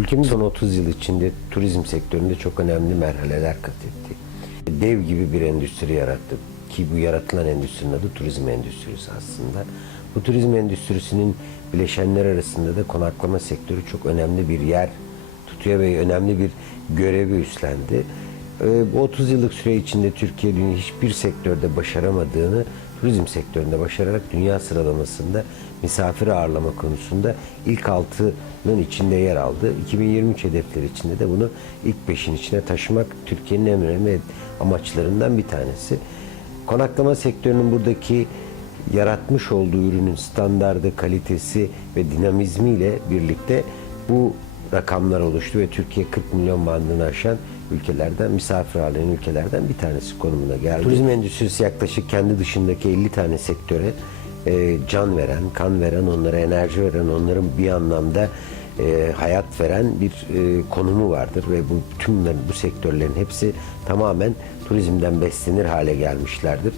Ülkemiz son 30 yıl içinde turizm sektöründe çok önemli merhaleler kat etti. Dev gibi bir endüstri yarattı. Ki bu yaratılan endüstrinin adı turizm endüstrisi aslında. Bu turizm endüstrisinin bileşenler arasında da konaklama sektörü çok önemli bir yer tutuyor ve önemli bir görevi üstlendi. Ee, Bu 30 yıllık süre içinde Türkiye dünyanın hiçbir sektörde başaramadığını turizm sektöründe başararak dünya sıralamasında misafir ağırlama konusunda ilk altının içinde yer aldı. 2023 hedefleri içinde de bunu ilk beşin içine taşımak Türkiye'nin en önemli amaçlarından bir tanesi. Konaklama sektörünün buradaki yaratmış olduğu ürünün standardı, kalitesi ve dinamizmiyle birlikte bu rakamlar oluştu ve Türkiye 40 milyon bandını aşan ülkelerden, misafir ağırlayan ülkelerden bir tanesi konumuna geldi. Turizm endüstrisi yaklaşık kendi dışındaki 50 tane sektöre e, can veren, kan veren, onlara enerji veren, onların bir anlamda e, hayat veren bir e, konumu vardır ve bu tüm bu sektörlerin hepsi tamamen turizmden beslenir hale gelmişlerdir.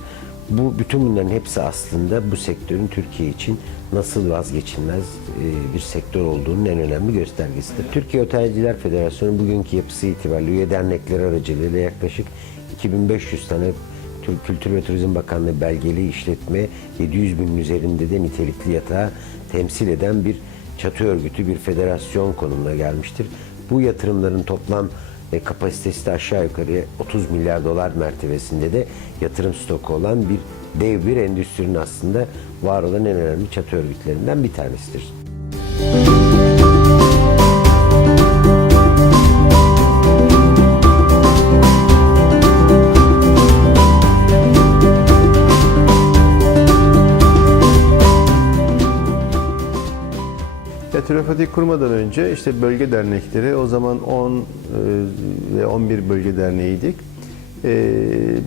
Bu bütün bunların hepsi aslında bu sektörün Türkiye için nasıl vazgeçilmez e, bir sektör olduğunun en önemli göstergesidir. Türkiye Otelciler Federasyonu bugünkü yapısı itibariyle üye dernekler aracılığıyla yaklaşık 2500 tane Tür- Kültür ve Turizm Bakanlığı belgeli işletme 700 binin üzerinde de nitelikli yatağı temsil eden bir çatı örgütü, bir federasyon konumuna gelmiştir. Bu yatırımların toplam e, kapasitesi de aşağı yukarı 30 milyar dolar mertebesinde de yatırım stoku olan bir dev bir endüstrinin aslında var olan en önemli çatı örgütlerinden bir tanesidir. '' Türafati kurmadan önce işte bölge dernekleri o zaman 10 e, ve 11 bölge derneğiydik. E,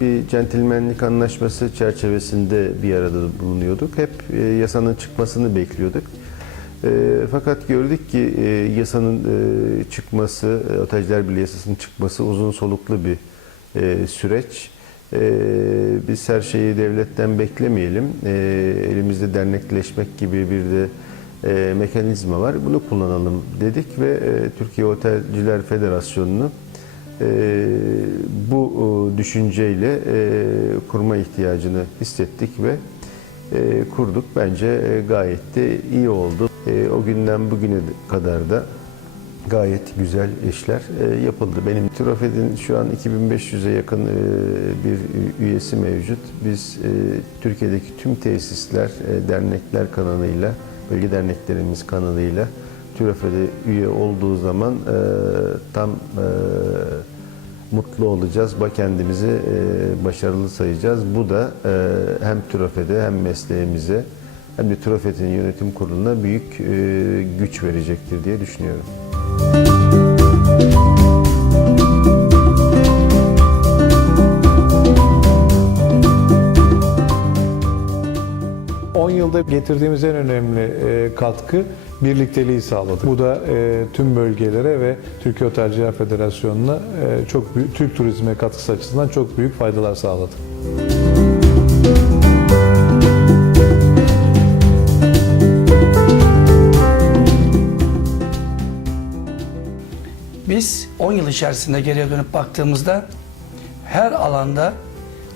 Bir centilmenlik anlaşması çerçevesinde bir arada bulunuyorduk. Hep e, yasanın çıkmasını bekliyorduk. Fakat gördük ki yasanın çıkması, Otelciler Birliği yasasının çıkması uzun soluklu bir süreç. Biz her şeyi devletten beklemeyelim. Elimizde dernekleşmek gibi bir de e, mekanizma var. Bunu kullanalım dedik ve e, Türkiye Otelciler Federasyonu'nu e, bu e, düşünceyle e, kurma ihtiyacını hissettik ve e, kurduk. Bence e, gayet de iyi oldu. E, o günden bugüne kadar da gayet güzel işler e, yapıldı. Benim Trofed'in şu an 2500'e yakın e, bir üyesi mevcut. Biz e, Türkiye'deki tüm tesisler, e, dernekler kanalıyla, bölge derneklerimiz kanalıyla Trofed'e üye olduğu zaman e, tam e, mutlu olacağız. Bak kendimizi e, başarılı sayacağız. Bu da e, hem Trofed'e hem mesleğimize hem de Trofed'in yönetim kuruluna büyük e, güç verecektir diye düşünüyorum. 10 yılda getirdiğimiz en önemli e, katkı birlikteliği sağladık. Bu da e, tüm bölgelere ve Türkiye Otelciler Federasyonu'na e, çok büyük, Türk turizme katkısı açısından çok büyük faydalar sağladı. Biz 10 yıl içerisinde geriye dönüp baktığımızda her alanda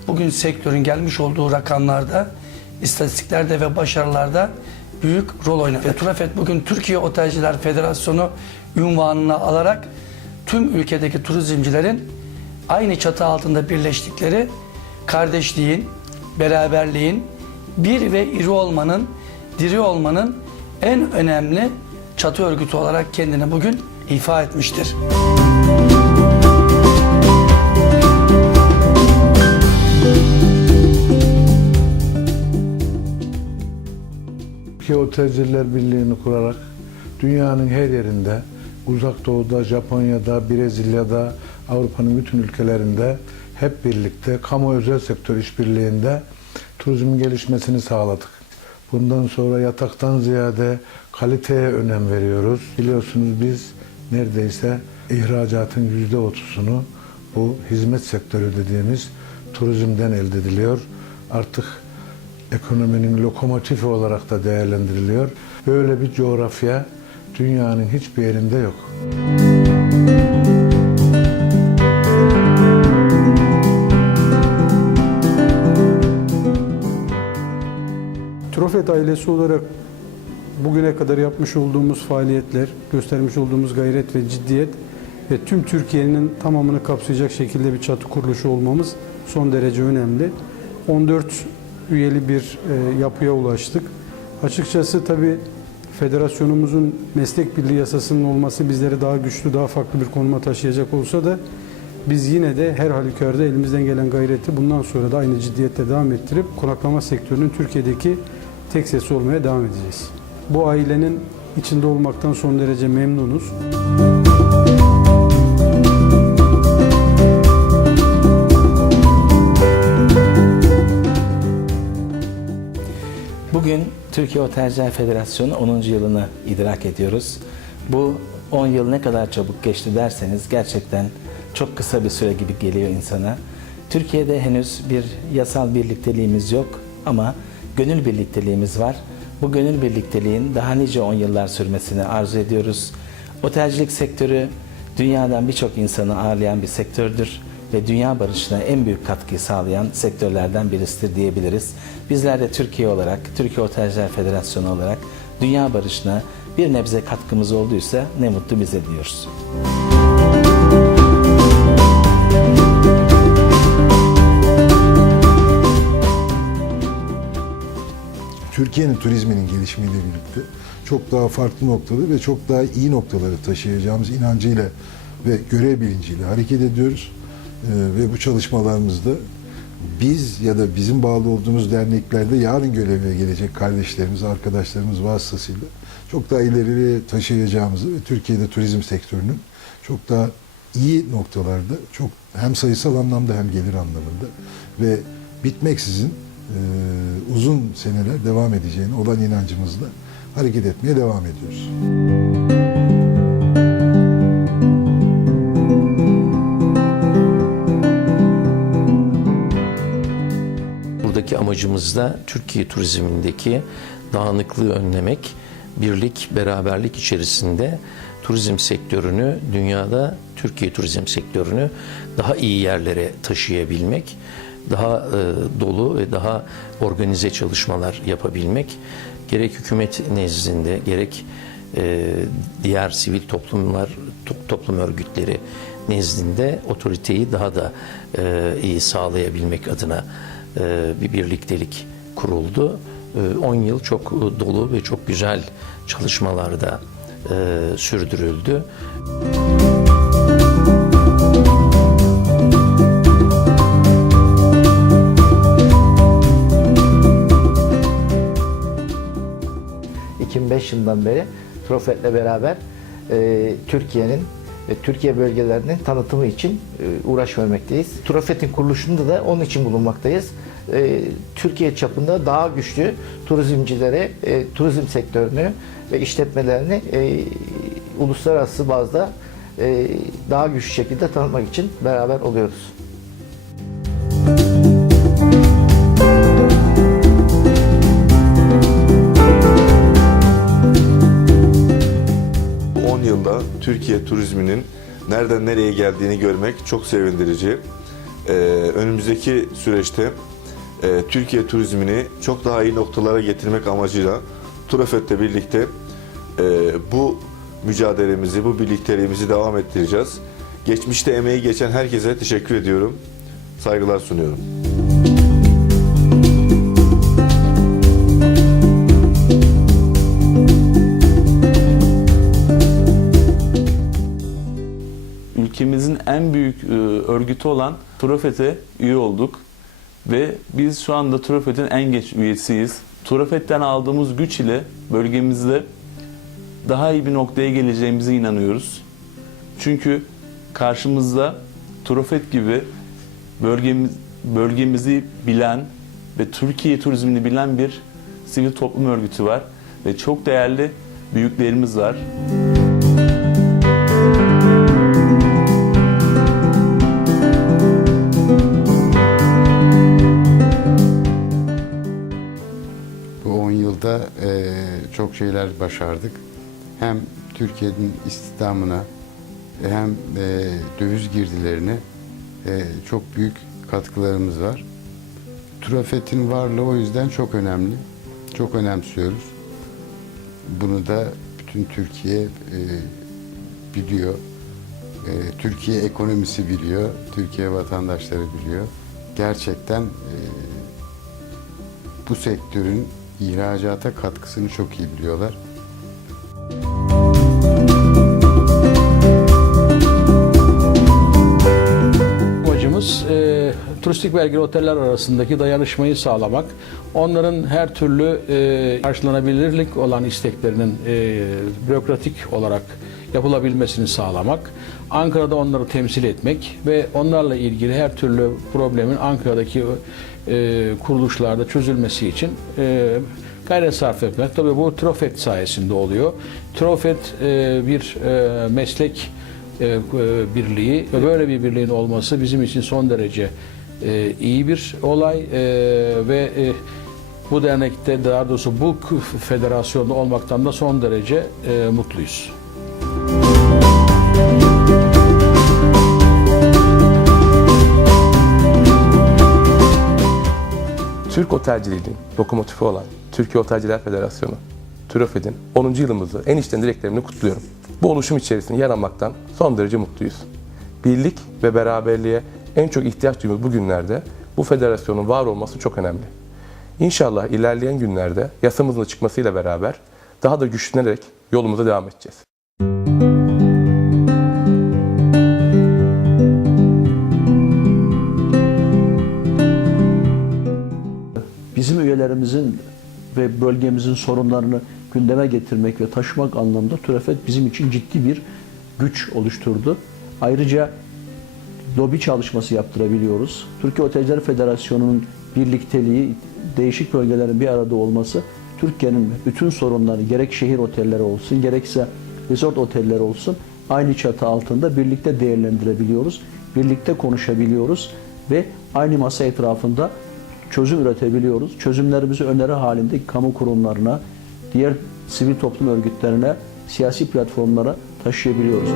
bugün sektörün gelmiş olduğu rakamlarda, istatistiklerde ve başarılarda büyük rol oynadı. Ve Turafet bugün Türkiye Otelciler Federasyonu ünvanını alarak tüm ülkedeki turizmcilerin aynı çatı altında birleştikleri kardeşliğin, beraberliğin, bir ve iri olmanın, diri olmanın en önemli çatı örgütü olarak kendini bugün ifa etmiştir. Türkiye Otelciler Birliği'ni kurarak dünyanın her yerinde, Uzak Doğu'da, Japonya'da, Brezilya'da, Avrupa'nın bütün ülkelerinde hep birlikte kamu özel sektör işbirliğinde turizmin gelişmesini sağladık. Bundan sonra yataktan ziyade kaliteye önem veriyoruz. Biliyorsunuz biz neredeyse ihracatın yüzde otuzunu bu hizmet sektörü dediğimiz turizmden elde ediliyor. Artık ekonominin lokomotifi olarak da değerlendiriliyor. Böyle bir coğrafya dünyanın hiçbir yerinde yok. Trofet ailesi olarak bugüne kadar yapmış olduğumuz faaliyetler, göstermiş olduğumuz gayret ve ciddiyet ve tüm Türkiye'nin tamamını kapsayacak şekilde bir çatı kuruluşu olmamız son derece önemli. 14 üyeli bir e, yapıya ulaştık. Açıkçası tabii federasyonumuzun meslek birliği yasasının olması bizleri daha güçlü, daha farklı bir konuma taşıyacak olsa da biz yine de her halükarda elimizden gelen gayreti bundan sonra da aynı ciddiyetle devam ettirip konaklama sektörünün Türkiye'deki tek sesi olmaya devam edeceğiz. Bu ailenin içinde olmaktan son derece memnunuz. Bugün Türkiye Otelciler Federasyonu 10. yılını idrak ediyoruz. Bu 10 yıl ne kadar çabuk geçti derseniz gerçekten çok kısa bir süre gibi geliyor insana. Türkiye'de henüz bir yasal birlikteliğimiz yok ama gönül birlikteliğimiz var. Bu gönül birlikteliğin daha nice 10 yıllar sürmesini arzu ediyoruz. Otelcilik sektörü dünyadan birçok insanı ağırlayan bir sektördür ve dünya barışına en büyük katkıyı sağlayan sektörlerden birisidir diyebiliriz. Bizler de Türkiye olarak, Türkiye Otelciler Federasyonu olarak dünya barışına bir nebze katkımız olduysa ne mutlu bize diyoruz. Türkiye'nin turizminin gelişimiyle birlikte çok daha farklı noktaları ve çok daha iyi noktaları taşıyacağımız inancıyla ve görev bilinciyle hareket ediyoruz. Ee, ve bu çalışmalarımızda biz ya da bizim bağlı olduğumuz derneklerde yarın göreve gelecek kardeşlerimiz, arkadaşlarımız vasıtasıyla çok daha ileriye taşıyacağımızı ve Türkiye'de turizm sektörünün çok daha iyi noktalarda çok hem sayısal anlamda hem gelir anlamında ve bitmeksizin e, uzun seneler devam edeceğine olan inancımızla hareket etmeye devam ediyoruz. Buradaki amacımız da Türkiye turizmindeki dağınıklığı önlemek, birlik, beraberlik içerisinde turizm sektörünü dünyada Türkiye turizm sektörünü daha iyi yerlere taşıyabilmek, daha e, dolu ve daha organize çalışmalar yapabilmek gerek hükümet nezdinde gerek e, diğer sivil toplumlar to- toplum örgütleri nezdinde otoriteyi daha da e, iyi sağlayabilmek adına bir birliktelik kuruldu. E, 10 yıl çok e, dolu ve çok güzel çalışmalarda e, sürdürüldü. Ee, 2005 yılından beri Trofet'le beraber e, Türkiye'nin ve Türkiye bölgelerinin tanıtımı için e, uğraş vermekteyiz. Trofet'in kuruluşunda da onun için bulunmaktayız. E, Türkiye çapında daha güçlü turizmcilere, e, turizm sektörünü ve işletmelerini uluslararası bazda daha güçlü şekilde tanıtmak için beraber oluyoruz. Türkiye turizminin nereden nereye geldiğini görmek çok sevindirici. Ee, önümüzdeki süreçte e, Türkiye turizmini çok daha iyi noktalara getirmek amacıyla Turafet'le birlikte e, bu mücadelemizi, bu birlikteliğimizi devam ettireceğiz. Geçmişte emeği geçen herkese teşekkür ediyorum. Saygılar sunuyorum. Örgütü olan Turafet'e üye olduk. Ve biz şu anda Turafet'in en geç üyesiyiz. Turafet'ten aldığımız güç ile bölgemizde daha iyi bir noktaya geleceğimize inanıyoruz. Çünkü karşımızda Turafet gibi bölgemiz, bölgemizi bilen ve Türkiye turizmini bilen bir sivil toplum örgütü var ve çok değerli büyüklerimiz var. Yılda eee, çok şeyler başardık. hem Türkiye'nin istihdamına hem e, döviz girdilerine e, çok büyük katkılarımız var. Turafet'in varlığı o yüzden çok önemli. Çok önemsiyoruz. Bunu da bütün Türkiye e, biliyor. E, Türkiye ekonomisi biliyor. Türkiye vatandaşları biliyor. Gerçekten e, bu sektörün ihracata katkısını çok iyi biliyorlar. Amacımız e, turistik belgeli oteller arasındaki dayanışmayı sağlamak. Onların her türlü e, karşılanabilirlik olan isteklerinin e, bürokratik olarak yapılabilmesini sağlamak. Ankara'da onları temsil etmek ve onlarla ilgili her türlü problemin Ankara'daki e, kuruluşlarda çözülmesi için e, gayret sarf etmek. Tabii bu Trofet sayesinde oluyor. Trofet e, bir e, meslek e, e, birliği ve böyle bir birliğin olması bizim için son derece e, iyi bir olay e, ve e, bu dernekte daha doğrusu bu federasyonda olmaktan da son derece e, mutluyuz. Otelciliğinin lokomotifi olan Türkiye Otelciler Federasyonu, TÜROFED'in 10. yılımızı en içten dileklerimle kutluyorum. Bu oluşum içerisinde yer almaktan son derece mutluyuz. Birlik ve beraberliğe en çok ihtiyaç duyduğumuz bu günlerde bu federasyonun var olması çok önemli. İnşallah ilerleyen günlerde yasamızın çıkmasıyla beraber daha da güçlenerek yolumuza devam edeceğiz. Bizim üyelerimizin ve bölgemizin sorunlarını gündeme getirmek ve taşımak anlamında TÜREFET bizim için ciddi bir güç oluşturdu. Ayrıca lobi çalışması yaptırabiliyoruz. Türkiye Otelciler Federasyonu'nun birlikteliği, değişik bölgelerin bir arada olması Türkiye'nin bütün sorunları gerek şehir otelleri olsun gerekse resort otelleri olsun aynı çatı altında birlikte değerlendirebiliyoruz. Birlikte konuşabiliyoruz ve aynı masa etrafında çözüm üretebiliyoruz. Çözümlerimizi öneri halinde kamu kurumlarına, diğer sivil toplum örgütlerine, siyasi platformlara taşıyabiliyoruz.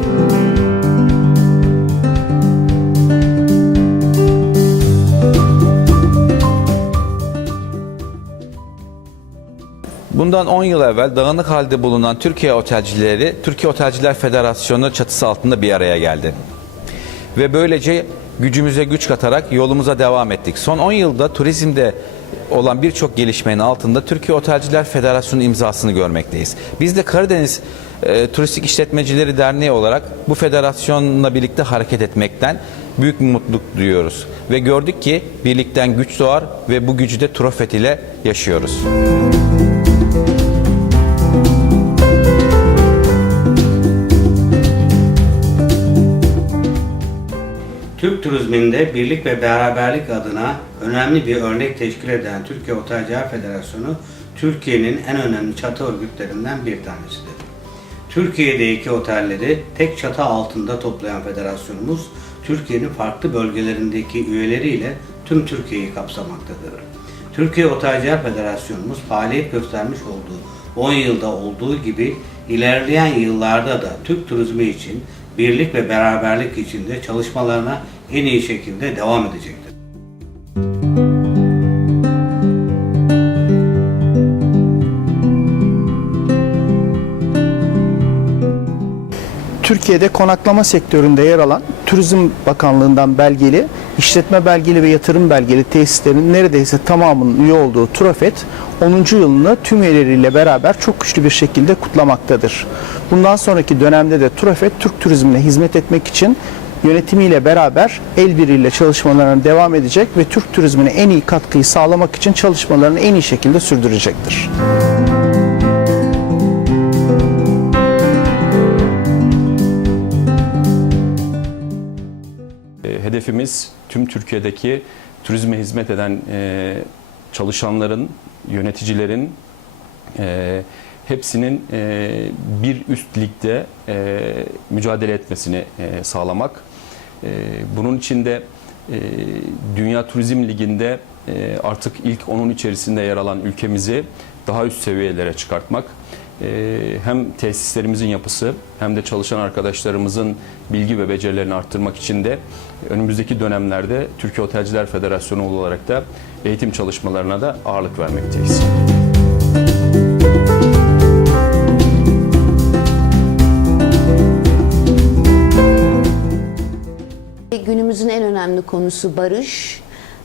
Bundan 10 yıl evvel dağınık halde bulunan Türkiye Otelcileri, Türkiye Otelciler Federasyonu çatısı altında bir araya geldi. Ve böylece gücümüze güç katarak yolumuza devam ettik. Son 10 yılda turizmde olan birçok gelişmenin altında Türkiye Otelciler Federasyonu imzasını görmekteyiz. Biz de Karadeniz e, Turistik İşletmecileri Derneği olarak bu federasyonla birlikte hareket etmekten büyük mutluluk duyuyoruz. Ve gördük ki birlikten güç doğar ve bu gücü de Trofet ile yaşıyoruz. Türk turizminde birlik ve beraberlik adına önemli bir örnek teşkil eden Türkiye Otelciler Federasyonu, Türkiye'nin en önemli çatı örgütlerinden bir tanesidir. Türkiye'deki otelleri tek çatı altında toplayan federasyonumuz, Türkiye'nin farklı bölgelerindeki üyeleriyle tüm Türkiye'yi kapsamaktadır. Türkiye Otelciler Federasyonumuz faaliyet göstermiş olduğu 10 yılda olduğu gibi ilerleyen yıllarda da Türk turizmi için birlik ve beraberlik içinde çalışmalarına en iyi şekilde devam edecektir. Türkiye'de konaklama sektöründe yer alan Turizm Bakanlığı'ndan belgeli, işletme belgeli ve yatırım belgeli tesislerin neredeyse tamamının üye olduğu Turafet 10. yılını tüm üyeleriyle beraber çok güçlü bir şekilde kutlamaktadır. Bundan sonraki dönemde de Turafet Türk turizmine hizmet etmek için yönetimiyle beraber el birliğiyle çalışmalarına devam edecek ve Türk turizmine en iyi katkıyı sağlamak için çalışmalarını en iyi şekilde sürdürecektir. Hedefimiz tüm Türkiye'deki turizme hizmet eden e, çalışanların, yöneticilerin e, hepsinin e, bir üst ligde e, mücadele etmesini e, sağlamak. E, bunun için de e, Dünya Turizm Ligi'nde e, artık ilk onun içerisinde yer alan ülkemizi daha üst seviyelere çıkartmak e, hem tesislerimizin yapısı hem de çalışan arkadaşlarımızın bilgi ve becerilerini arttırmak için de önümüzdeki dönemlerde Türkiye Otelciler Federasyonu olarak da eğitim çalışmalarına da ağırlık vermekteyiz. Günümüzün en önemli konusu barış.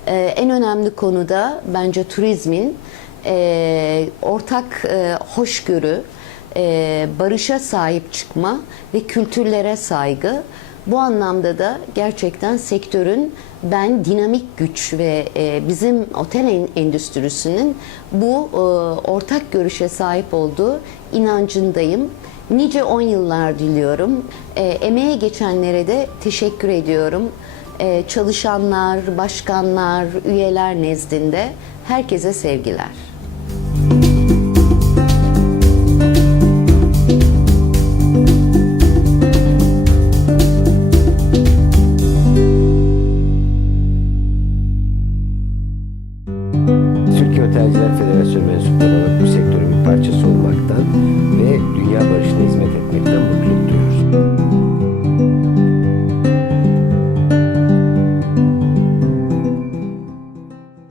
Ee, en önemli konu da bence turizmin e, ortak e, hoşgörü, barışa sahip çıkma ve kültürlere saygı. Bu anlamda da gerçekten sektörün ben dinamik güç ve e, bizim otel en- endüstrisinin bu e, ortak görüşe sahip olduğu inancındayım. Nice on yıllar diliyorum. E, emeğe geçenlere de teşekkür ediyorum. E, çalışanlar, başkanlar, üyeler nezdinde herkese sevgiler.